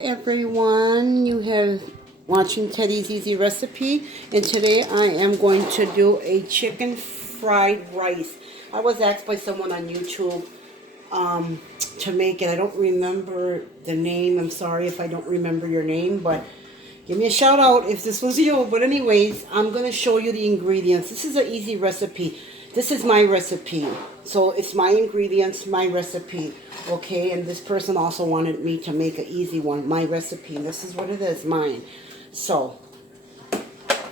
Everyone, you have watching Teddy's Easy Recipe, and today I am going to do a chicken fried rice. I was asked by someone on YouTube to make it. I don't remember the name. I'm sorry if I don't remember your name, but give me a shout out if this was you. But anyways, I'm going to show you the ingredients. This is an easy recipe. This is my recipe. So it's my ingredients, my recipe. Okay, and this person also wanted me to make an easy one, my recipe. And this is what it is, mine. So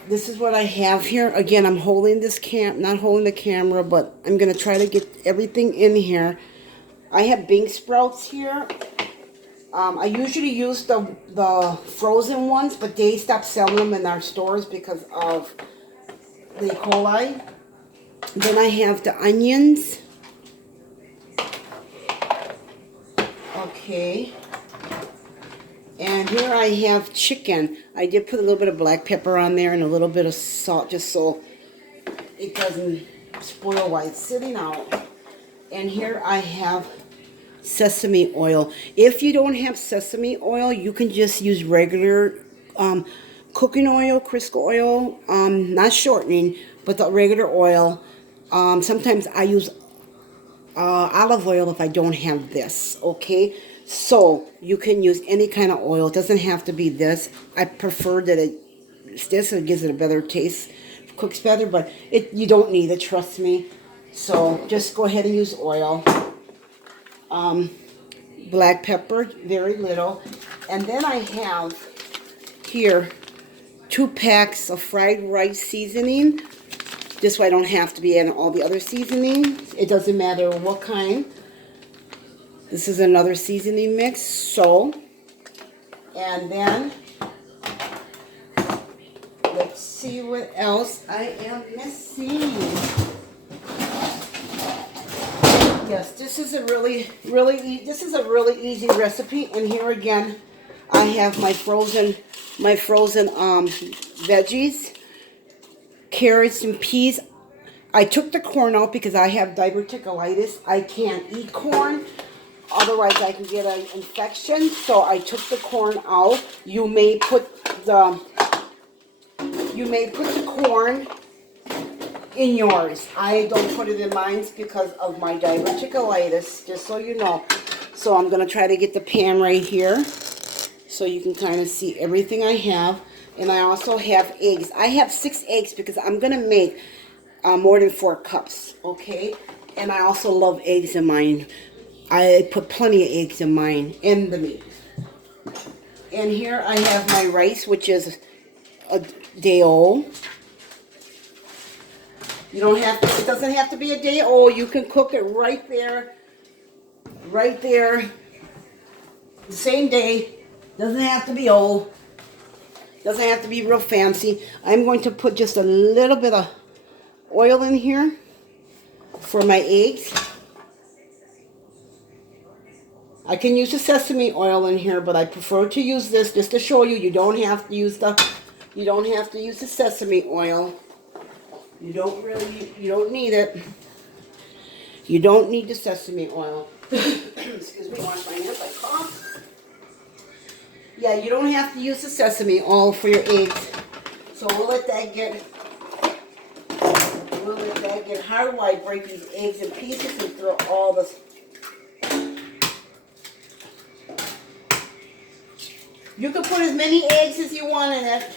this is what I have here. Again, I'm holding this not holding the camera, but I'm going to try to get everything in here. I have bean sprouts here. I usually use the frozen ones, but they stopped selling them in our stores because of the E. coli. Then I have the onions. Okay. And here I have chicken. I did put a little bit of black pepper on there and a little bit of salt just so it doesn't spoil while it's sitting out. And here I have sesame oil. If you don't have sesame oil, you can just use regular cooking oil, Crisco oil, not shortening, but the regular oil. Sometimes I use olive oil if I don't have this, okay? So you can use any kind of oil. It doesn't have to be this. I prefer that it gives it a better taste, cooks better, but you don't need it, trust me. So just go ahead and use oil. Black pepper, very little. And then I have here 2 packs of fried rice seasoning. This way I don't have to be adding all the other seasonings. It doesn't matter what kind. This is another seasoning mix. So, and then, let's see what else I am missing. Yes, this is a really easy recipe. And here again, I have my frozen veggies. Carrots and peas. I took the corn out because I have diverticulitis. I can't eat corn, otherwise I can get an infection. So I took the corn out. You may put the corn in yours. I don't put it in mine because of my diverticulitis, just so you know. So I'm gonna try to get the pan right here so you can kind of see everything I have. And I also have eggs. I have 6 eggs because I'm going to make more than 4 cups, okay? And I also love eggs in mine. I put plenty of eggs in mine, in the meat. And here I have my rice, which is a day old. You don't have to, it doesn't have to be a day old. You can cook it right there, the same day. Doesn't have to be old. Doesn't have to be real fancy. I'm going to put just a little bit of oil in here for my eggs. I can use the sesame oil in here, but I prefer to use this just to show you. You don't have to use the sesame oil. You don't need it. You don't need the sesame oil. Excuse me, wash my hands, I cough. Yeah, you don't have to use the sesame oil for your eggs. So we'll let that get hard while I break these eggs in pieces and throw all this. You can put as many eggs as you want in it.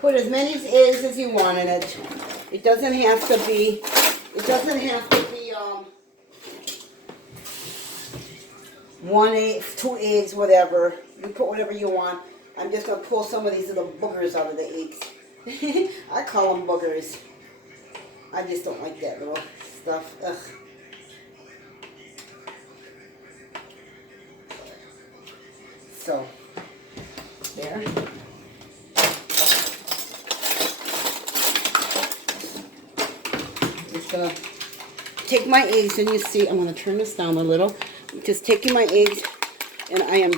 Put as many eggs as you want in it. It doesn't have to be 1 egg, 2 eggs, whatever. You put whatever you want. I'm just going to pull some of these little boogers out of the eggs. I call them boogers. I just don't like that little stuff. Ugh. So, there. Just going to take my eggs, and you see, I'm going to turn this down a little. Just taking my eggs, and I am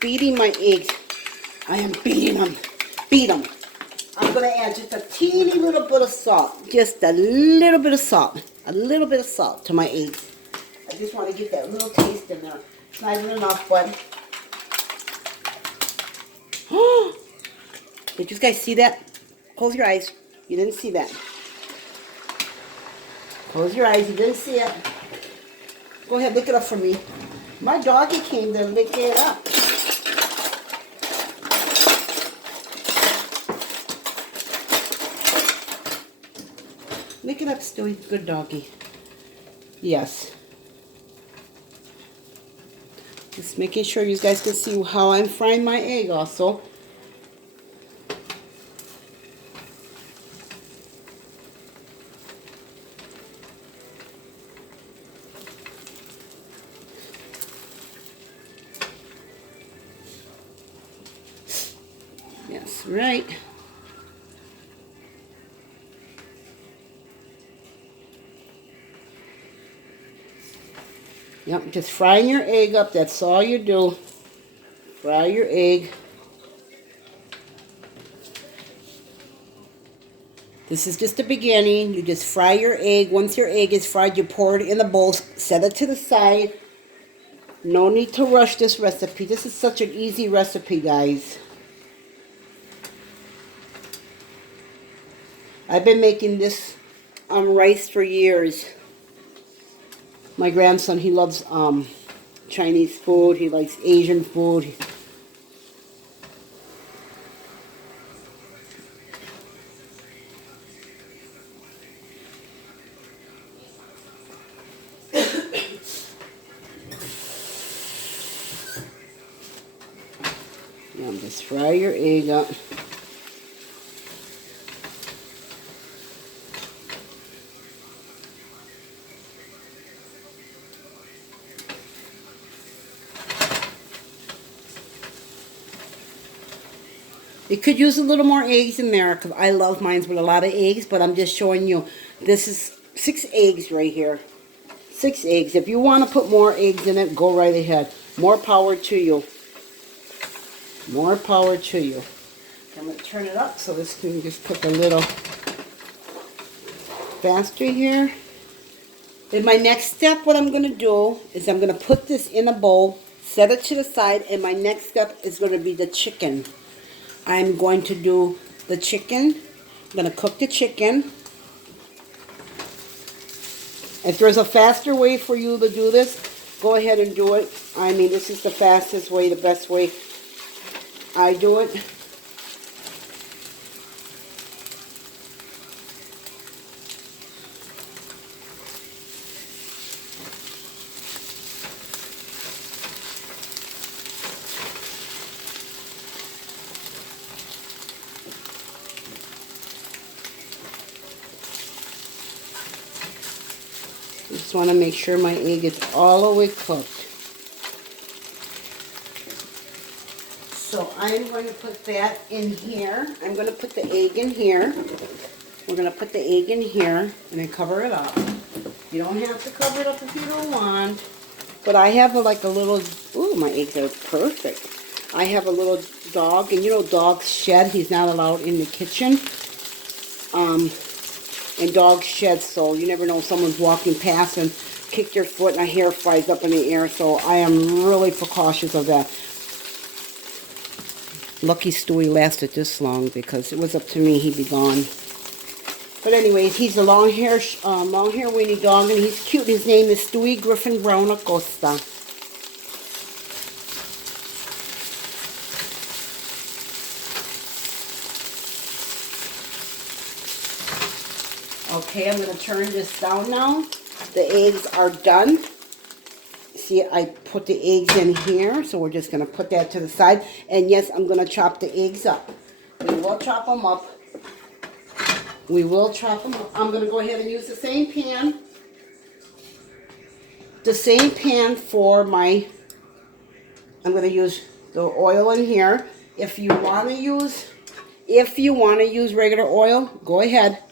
beating my eggs. I am beating them. Beat them. I'm going to add just a teeny little bit of salt. Just a little bit of salt. A little bit of salt to my eggs. I just want to get that little taste in there. It's not even enough, but Did you guys see that? Close your eyes. You didn't see that. Close your eyes. You didn't see it. Go ahead, lick it up for me. My doggy came to lick it up. Lick it up, Stewie. Good doggy. Yes. Just making sure you guys can see how I'm frying my egg also. Yes, right. Yep, just frying your egg up. That's all you do. Fry your egg. This is just the beginning. You just fry your egg. Once your egg is fried, you pour it in the bowl. Set it to the side. No need to rush this recipe. This is such an easy recipe, guys. I've been making this rice for years. My grandson, he loves Chinese food. He likes Asian food. Just fry your egg up. You could use a little more eggs in there because I love mine with a lot of eggs, but I'm just showing you. This is 6 eggs right here. 6 eggs. If you want to put more eggs in it, go right ahead. More power to you. More power to you. I'm going to turn it up so this can just cook a little faster here. Then my next step, what I'm going to do is I'm going to put this in a bowl, set it to the side, and my next step is going to be the chicken. I'm going to do the chicken. I'm going to cook the chicken. If there's a faster way for you to do this, go ahead and do it. I mean, this is the fastest way, the best way I do it. Just want to make sure my egg is all the way cooked. So I'm going to put that in here. I'm going to put the egg in here. We're going to put the egg in here and then cover it up. You don't have to cover it up if you don't want. But I have like a little, ooh, my eggs are perfect. I have a little dog, and you know dogs shed. He's not allowed in the kitchen. And dogs shed, so you never know, someone's walking past and kick your foot and a hair flies up in the air, so I am really precautious of that. Lucky Stewie lasted this long because it was up to me, he'd be gone. But anyways, he's a long-hair weenie dog, and he's cute. His name is Stewie Griffin Brown Acosta. Okay, I'm going to turn this down now. The eggs are done. See, I put the eggs in here, so we're just going to put that to the side. And yes, I'm going to chop the eggs up. We will chop them up. We will chop them up. I'm going to go ahead and use the same pan. The same pan for my, I'm going to use the oil in here. If you want to use regular oil, go ahead.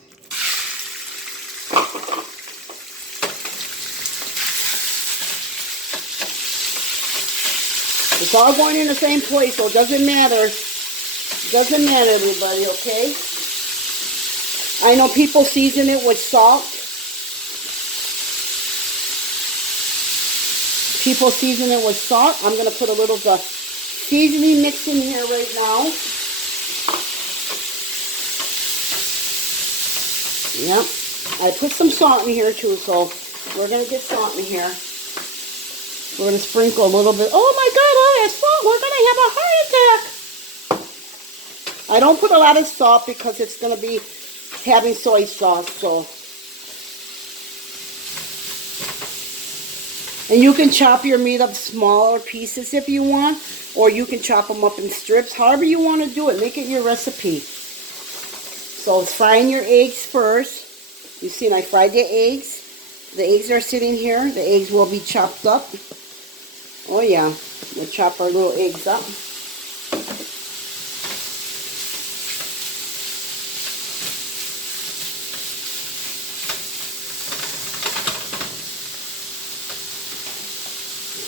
It's all going in the same place, so it doesn't matter. It doesn't matter, everybody, okay? I know people season it with salt. People season it with salt. I'm going to put a little of the seasoning mix in here right now. Yep. I put some salt in here too, so we're going to get salt in here. We're going to sprinkle a little bit. Oh my God, all that salt. We're going to have a heart attack. I don't put a lot of salt because it's going to be having soy sauce, so. And you can chop your meat up smaller pieces if you want, or you can chop them up in strips. However you want to do it, make it your recipe. So it's frying your eggs first. You see, I fried the eggs. The eggs are sitting here. The eggs will be chopped up. Oh yeah, we'll chop our little eggs up.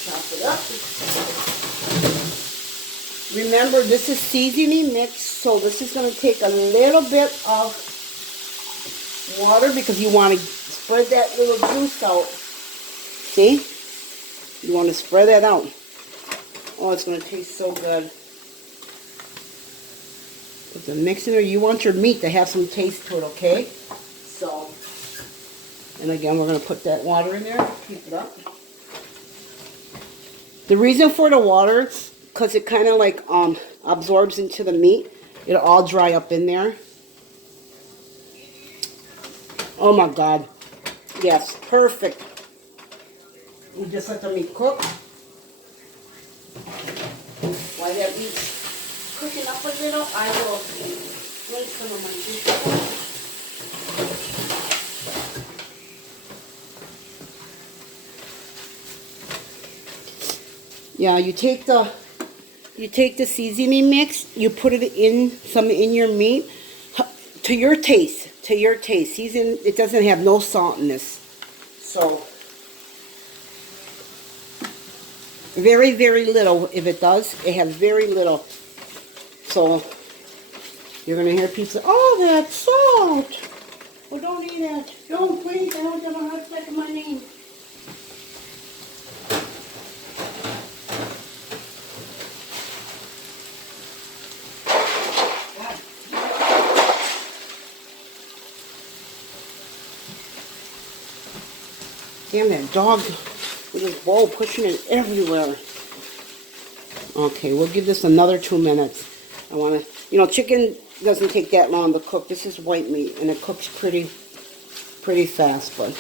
Chop it up. Remember, this is seasoning mix, so this is going to take a little bit of water because you want to spread that little juice out. See? You want to spread that out. Oh, it's going to taste so good. Put the mix in there. You want your meat to have some taste to it, okay? So, and again, we're going to put that water in there. Keep it up. The reason for the water, because it kind of like absorbs into the meat. It'll all dry up in there. Oh my God. Yes, perfect. We just let the meat cook. While that meat's cooking up a little, I will make some of my juice. Yeah, you take the seasoning mix, you put it in your meat to your taste. To your taste. Season, it doesn't have no salt in this. So very, very little. If it does, it has very little. So you're gonna hear people say, "Oh, that's salt." Well, don't eat it. Don't, please. I don't have a heart attack in my name. Damn, that dog with his bowl pushing it everywhere. Okay, we'll give this another 2 minutes. I want to, chicken doesn't take that long to cook. This is white meat, and it cooks pretty fast. But,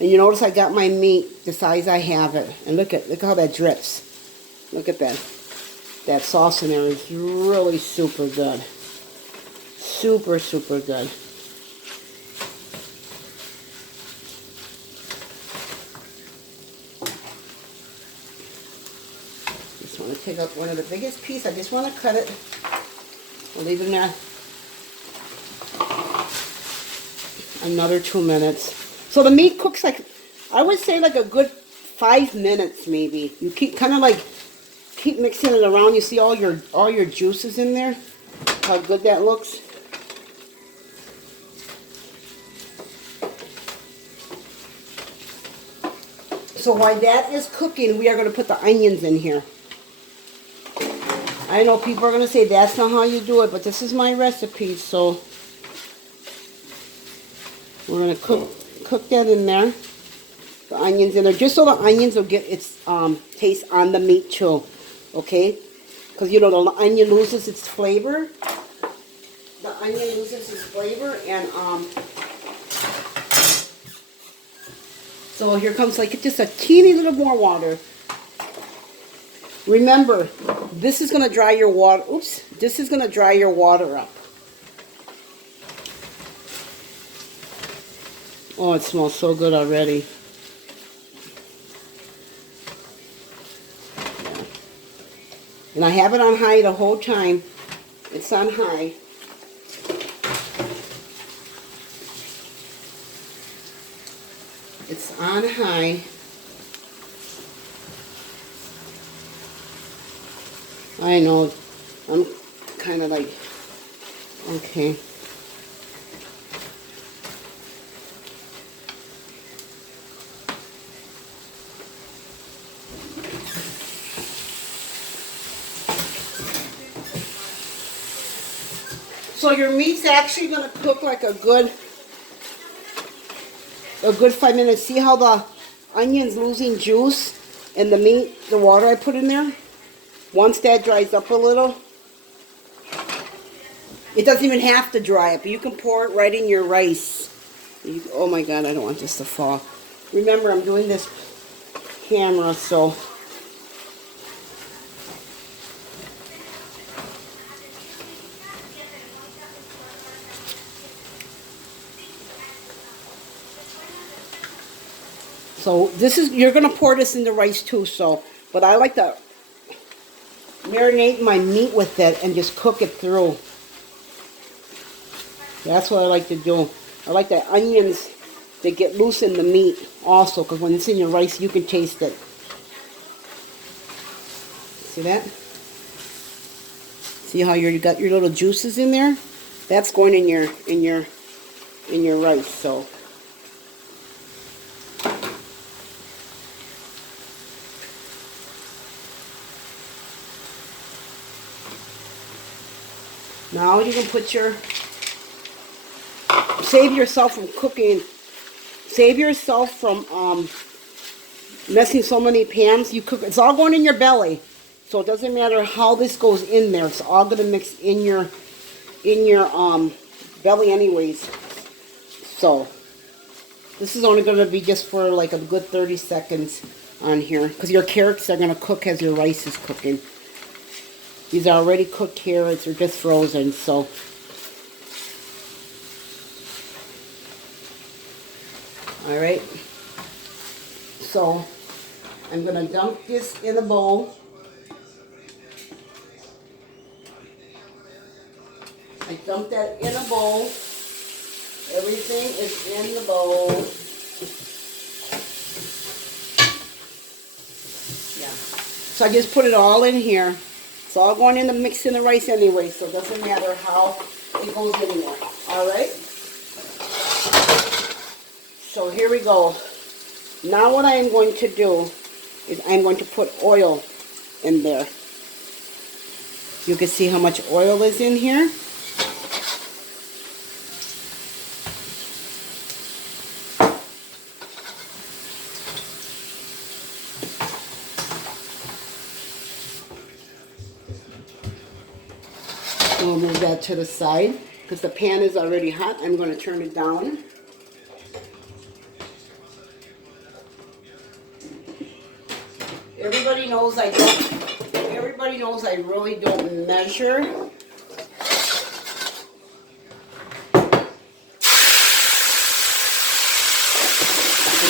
and you notice I got my meat the size I have it, and look how that drips. Look at that. That sauce in there is really super good. Super, super good. I want to take up one of the biggest pieces. I just want to cut it. I'll leave it in there another 2 minutes. So the meat cooks like, I would say like a good 5 minutes maybe. You keep keep mixing it around. You see all your juices in there. How good that looks. So while that is cooking, we are going to put the onions in here. I know people are going to say that's not how you do it, but this is my recipe, so we're going to cook that in there. The onions in there, just so the onions will get its taste on the meat too, okay? Because, the onion loses its flavor. The onion loses its flavor, and so here comes like just a teeny little more water. Remember, this is going to dry your water. Oops, this is going to dry your water up. Oh, it smells so good already. And I have it on high the whole time. It's on high. It's on high. I know, I'm kind of like, okay. So your meat's actually going to cook like a good 5 minutes. See how the onion's losing juice and the meat, the water I put in there? Once that dries up a little, it doesn't even have to dry up. You can pour it right in your rice. Oh my God, I don't want this to fall. Remember, I'm doing this camera, so. So this is, you're going to pour this in the rice too, so. But I like to marinate my meat with it and just cook it through. That's what I like to do. I like the onions to get loose in the meat also, because when it's in your rice, you can taste it. See that? See how you got your little juices in there? That's going in your rice. So now you can put your, save yourself from cooking, save yourself from messing so many pans. You cook, it's all going in your belly, so it doesn't matter how this goes in there. It's all going to mix in your belly anyways. So this is only going to be just for like a good 30 seconds on here, because your carrots are going to cook as your rice is cooking. These are already cooked carrots, they're just frozen, so. Alright. So, I'm going to dump this in a bowl. I dump that in a bowl. Everything is in the bowl. Yeah. So I just put it all in here. It's all going in the mix in the rice anyway, so it doesn't matter how it goes anywhere. Alright? So here we go. Now what I am going to do is I'm going to put oil in there. You can see how much oil is in here. We'll move that to the side because the pan is already hot. I'm going to turn it down. Everybody knows I really don't measure. And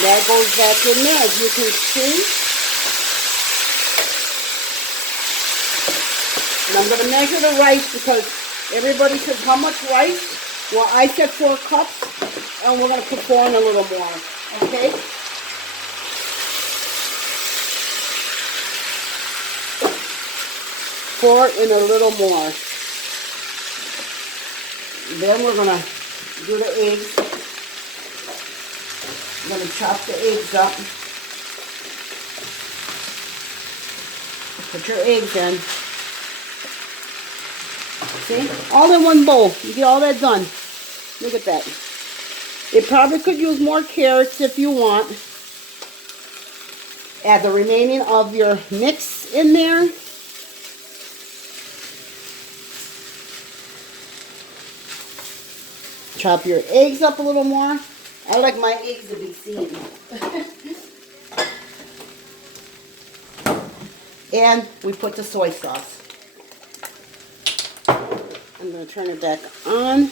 that goes back in there, as you can see. And I'm going to measure the rice because everybody says, how much rice? Well, I said 4 cups, and we're going to put 4 in a little more, okay? Pour in a little more. Then we're going to do the eggs. I'm going to chop the eggs up. Put your eggs in. See? All in one bowl. You get all that done. Look at that. You probably could use more carrots if you want. Add the remaining of your mix in there. Chop your eggs up a little more. I like my eggs to be seen. And we put the soy sauce. I'm going to turn it back on.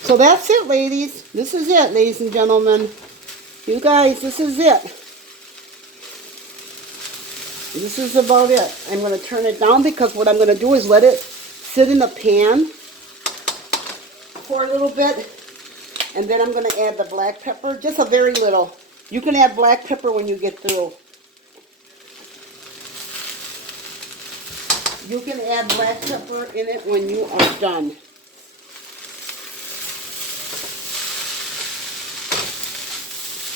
So that's it, ladies. This is it, ladies and gentlemen. You guys, this is it. This is about it. I'm going to turn it down because what I'm going to do is let it sit in the pan for a little bit. And then I'm going to add the black pepper, just a very little. You can add black pepper when you get through. You can add black pepper in it when you are done.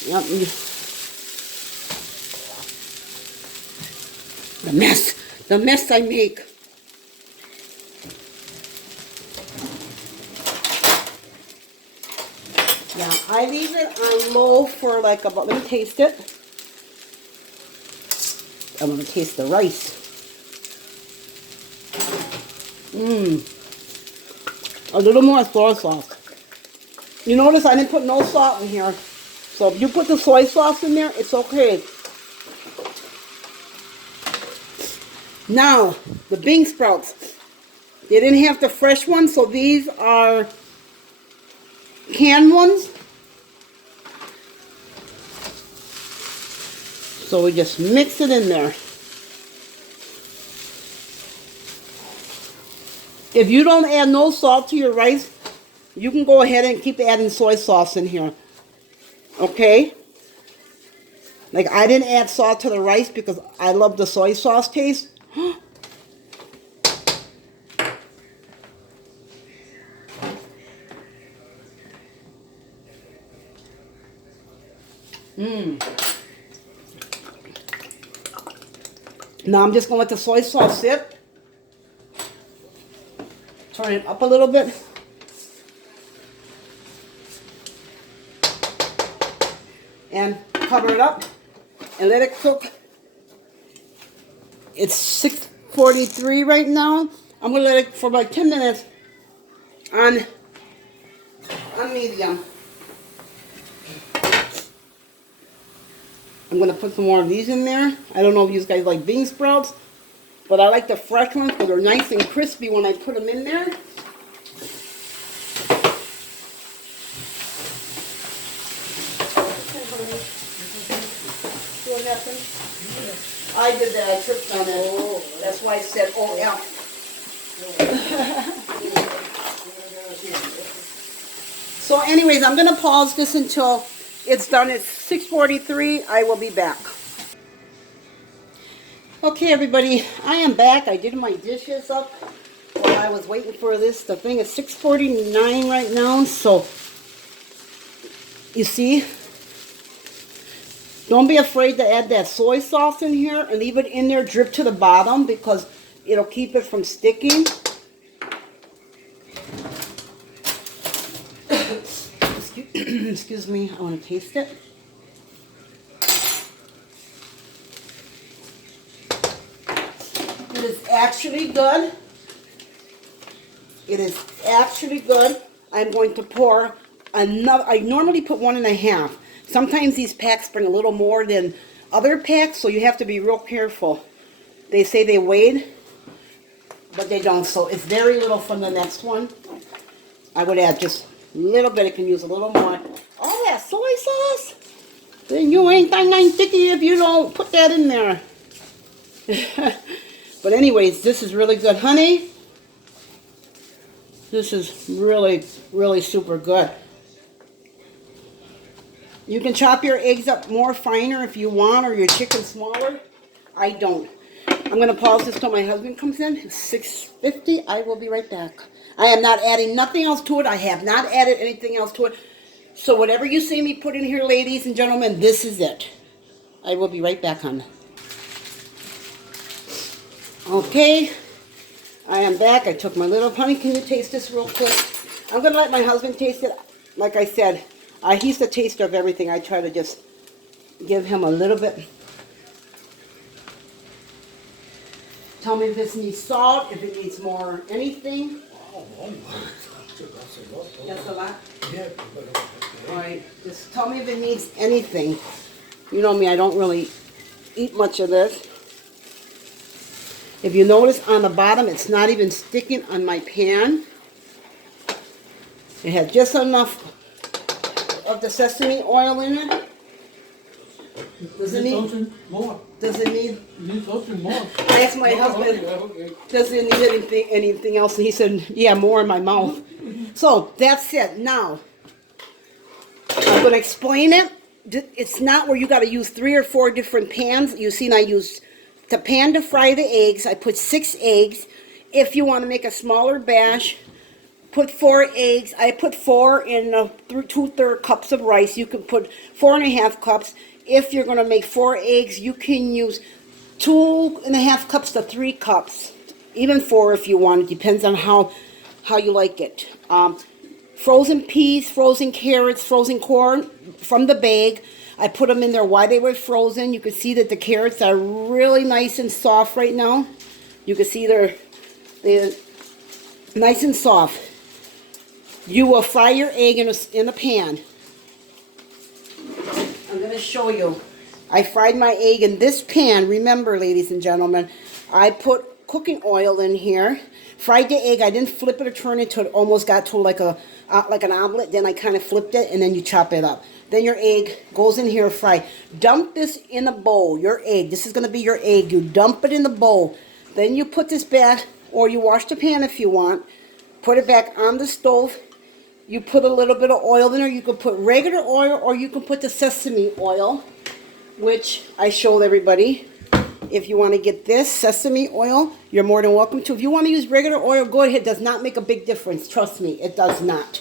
Yep. The mess I make. Yeah, I leave it on low for like about, let me taste it. I'm going to taste the rice. A little more soy sauce. You notice I didn't put no salt in here. So if you put the soy sauce in there, it's okay. Now, the bean sprouts. They didn't have the fresh ones, so these are canned ones. So we just mix it in there. If you don't add no salt to your rice, you can go ahead and keep adding soy sauce in here. Okay? Like I didn't add salt to the rice because I love the soy sauce taste. Now I'm just going to let the soy sauce sit. Turn it up a little bit. And cover it up and let it cook. It's 6:43 right now. I'm going to let it for about 10 minutes on medium. I'm going to put some more of these in there. I don't know if you guys like bean sprouts, but I like the fresh ones because they're nice and crispy when I put them in there. I did that. I tripped on it. Oh, that's why I said, oh, yeah. So anyways, I'm going to pause this until it's done. It's 6:43. I will be back. Okay, everybody. I am back. I did my dishes up while I was waiting for this. The thing is 6:49 right now. So, you see, don't be afraid to add that soy sauce in here and leave it in there, drip to the bottom because it'll keep it from sticking. Excuse me, I want to taste it. It is actually good. It is actually good. I'm going to pour another. I normally put 1.5. Sometimes these packs bring a little more than other packs, so you have to be real careful. They say they weighed, but they don't, so it's very little from the next one. I would add just a little bit. I can use a little more. Oh, that soy sauce? Then you ain't that sticky if you don't put that in there. But anyways, this is really good. Honey, this is really, really super good. You can chop your eggs up more finer if you want, or your chicken smaller. I don't. I'm going to pause this till my husband comes in. It's 6:50. I will be right back. I am not adding nothing else to it. I have not added anything else to it. So whatever you see me put in here, ladies and gentlemen, this is it. I will be right back, hon. Okay. I am back. I took my little, honey, can you taste this real quick? I'm going to let my husband taste it. Like I said, he's the taster of everything. I try to just give him a little bit. Tell me if this needs salt, if it needs more anything. That's a lot? Yeah. Alright, just tell me if it needs anything. You know me, I don't really eat much of this. If you notice on the bottom, it's not even sticking on my pan. It has just enough of the sesame oil in it. Does it need more? Does it need more? I asked my husband, does it need anything else? And he said, yeah, more in my mouth. So that's it. Now, I'm going to explain it. It's not where you got to use 3 or 4 different pans. You see, I used the pan to fry the eggs. I put 6 eggs. If you want to make a smaller batch, put 4 eggs. I put 4 in 2/3 cups of rice. You can put 4.5 cups. If you're going to make 4 eggs, you can use 2.5 cups to 3 cups. Even 4 if you want. It depends on how you like it. Frozen peas, frozen carrots, frozen corn from the bag. I put them in there while they were frozen. You can see that the carrots are really nice and soft right now. You can see they're nice and soft. You will fry your egg in a pan. I'm going to show you. I fried my egg in this pan. Remember, ladies and gentlemen, I put cooking oil in here. Fried the egg. I didn't flip it or turn it until it almost got to like an omelet. Then I kind of flipped it, and then you chop it up. Then your egg goes in here fried. Dump this in a bowl. Your egg. This is going to be your egg. You dump it in the bowl. Then you put this back, or you wash the pan if you want. Put it back on the stove. You put a little bit of oil in there. You can put regular oil, or you can put the sesame oil, which I showed everybody. If you want to get this sesame oil, you're more than welcome to. If you want to use regular oil, go ahead. It does not make a big difference. Trust me, it does not.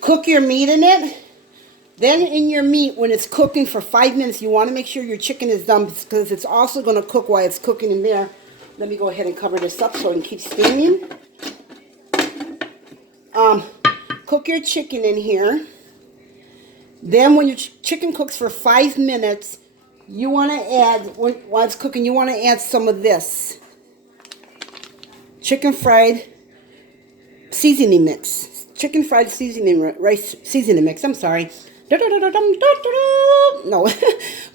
Cook your meat in it. Then in your meat, when it's cooking for 5 minutes, you want to make sure your chicken is done because it's also going to cook while it's cooking in there. Let me go ahead and cover this up so it can keep steaming. Cook your chicken in here. Then when your chicken cooks for 5 minutes, you want to add, while it's cooking, you want to add some of this. Chicken fried seasoning mix. Chicken fried seasoning, rice seasoning mix. I'm sorry. No.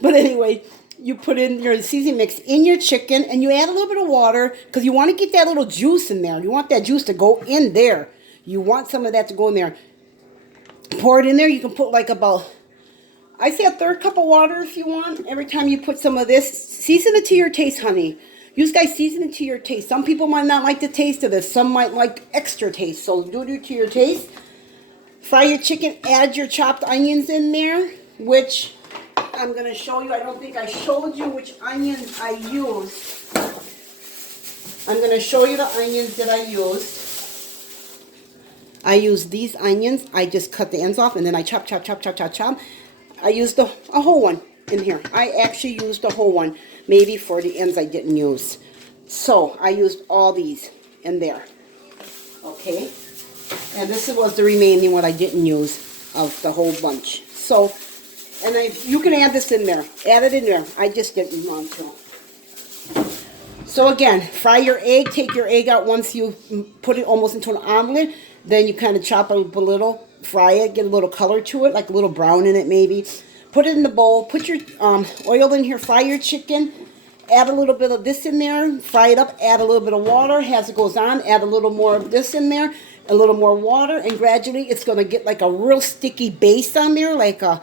But anyway, you put in your seasoning mix in your chicken, and you add a little bit of water because you want to get that little juice in there. You want that juice to go in there. You want some of that to go in there. Pour it in there. You can put like about, I say, a 1/3 cup of water if you want. Every time you put some of this, season it to your taste, honey. You guys season it to your taste. Some people might not like the taste of this. Some might like extra taste. So do it to your taste. Fry your chicken. Add your chopped onions in there, which I'm going to show you. I don't think I showed you which onions I used. I'm going to show you the onions that I used. I used these onions. I just cut the ends off, and then I chop. I used a whole one in here. I actually used a whole one. Maybe for the ends I didn't use. So I used all these in there. Okay. And this was the remaining what I didn't use of the whole bunch. So, and you can add this in there. Add it in there. I just didn't want to. So again, fry your egg. Take your egg out once you put it almost into an omelet. Then you kind of chop it a little, fry it, get a little color to it, like a little brown in it maybe. Put it in the bowl. Put your oil in here. Fry your chicken. Add a little bit of this in there. Fry it up. Add a little bit of water. As it goes on, add a little more of this in there. A little more water. And gradually, it's going to get like a real sticky base on there. Like a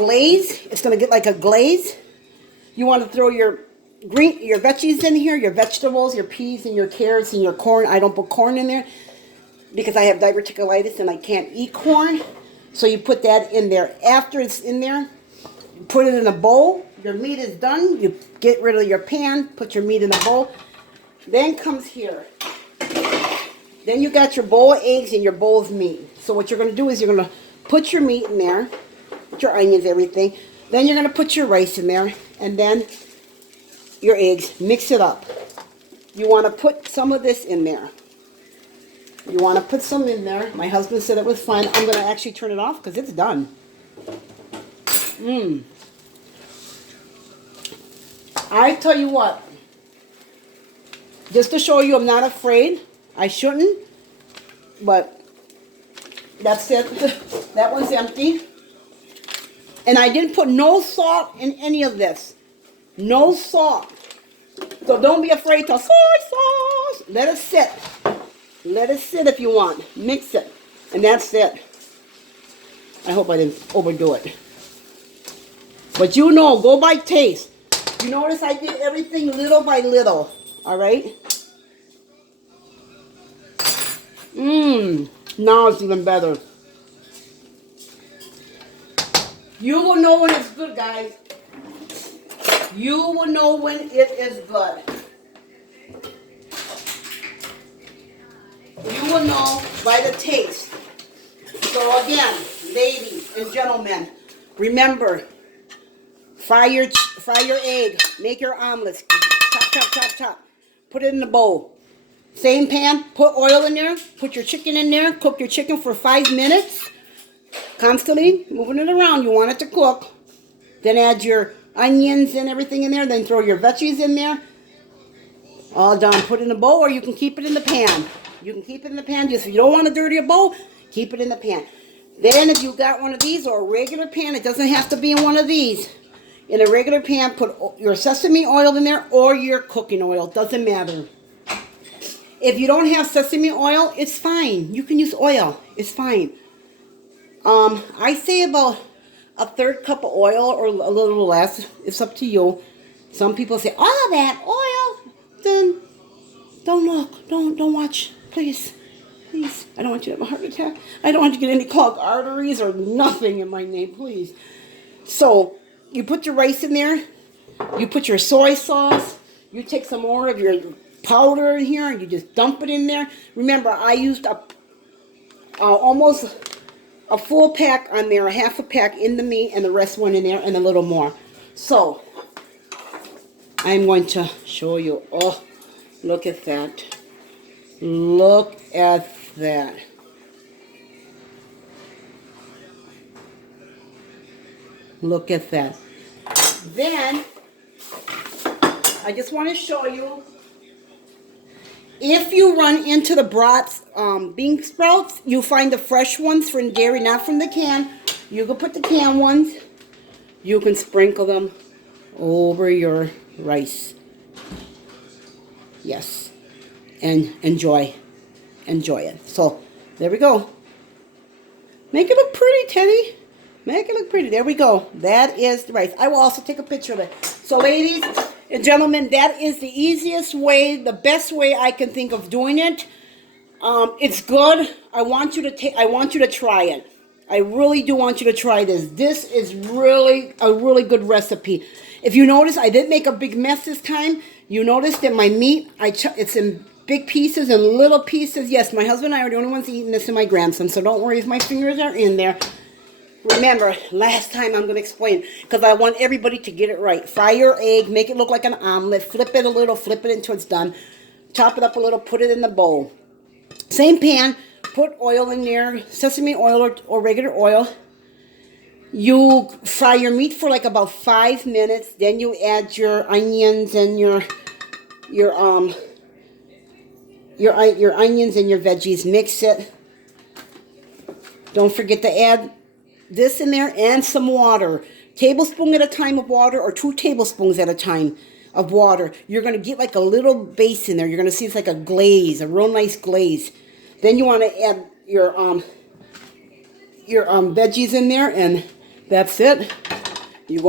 glaze. It's going to get like a glaze. You want to throw your veggies in here. Your vegetables, your peas, and your carrots, and your corn. I don't put corn in there because I have diverticulitis and I can't eat corn. So you put that in there. After it's in there, you put it in a bowl. Your meat is done. You get rid of your pan. Put your meat in a bowl. Then comes here. Then you got your bowl of eggs and your bowl of meat. So what you're going to do is you're going to put your meat in there. Put your onions, everything. Then you're going to put your rice in there. And then your eggs. Mix it up. You want to put some of this in there. You want to put some in there. My husband said it was fine. I'm going to actually turn it off because it's done. I tell you what. Just to show you I'm not afraid. I shouldn't. But that's it. That one's empty. And I didn't put no salt in any of this. No salt. So don't be afraid to sauce. Let it sit. Let it sit if you want. Mix it. And that's it. I hope I didn't overdo it. But you know, go by taste. You notice I did everything little by little. Alright? Now it's even better. You will know when it's good, guys. You will know when it is good. you will know by the taste. So again, ladies and gentlemen, remember, fry your egg, make your omelets, chop, chop, chop, chop. Put it in the bowl. Same pan, put oil in there, put your chicken in there, cook your chicken for 5 minutes. Constantly moving it around. You want it to cook. Then add your onions and everything in there. Then throw your veggies in there. All done. Put it in a bowl, or you can keep it in the pan. You can keep it in the pan. Just if you don't want to dirty a bowl, keep it in the pan. Then if you got one of these or a regular pan, it doesn't have to be in one of these. In a regular pan, put your sesame oil in there or your cooking oil. Doesn't matter. If you don't have sesame oil, it's fine. You can use oil. It's fine. I say about a third cup of oil or a little less. It's up to you. Some people say, all of that oil? Then don't look. Don't watch. Please. Please. I don't want you to have a heart attack. I don't want you to get any clogged arteries or nothing in my name. Please. So, you put your rice in there. You put your soy sauce. You take some more of your powder in here and you just dump it in there. Remember, I used almost a full pack on there, a half a pack in the meat, and the rest went in there, and a little more. So, I'm going to show you. Oh, look at that. Look at that. Look at that. Then, I just want to show you, if you run into the brats, bean sprouts, you find the fresh ones from dairy, not from the can. You can put the canned ones. You can sprinkle them over your rice. Yes. And enjoy it. So, there we go. Make it look pretty, Teddy. Make it look pretty. There we go. That is the rice. I will also take a picture of it. So, ladies and gentlemen, that is the easiest way, the best way I can think of doing it. It's good. I want you to try it. I really do want you to try this. This is really a really good recipe. If you notice, I didn't make a big mess this time. You notice that my meat, it's in big pieces and little pieces. Yes, my husband and I are the only ones eating this, and my grandson. So don't worry if my fingers are in there. Remember, last time I'm going to explain, because I want everybody to get it right. Fry your egg, make it look like an omelet, flip it a little, flip it until it's done. Chop it up a little, put it in the bowl. Same pan, put oil in there, sesame oil or regular oil. You fry your meat for like about 5 minutes. Then you add your onions and your onions and your veggies. Mix it. Don't forget to add this in there and some water. Tablespoon at a time of water, or 2 tablespoons at a time of water. You're going to get like a little base in there. You're going to see it's like a glaze, a real nice glaze. Then you want to add your veggies in there, and that's it. You're going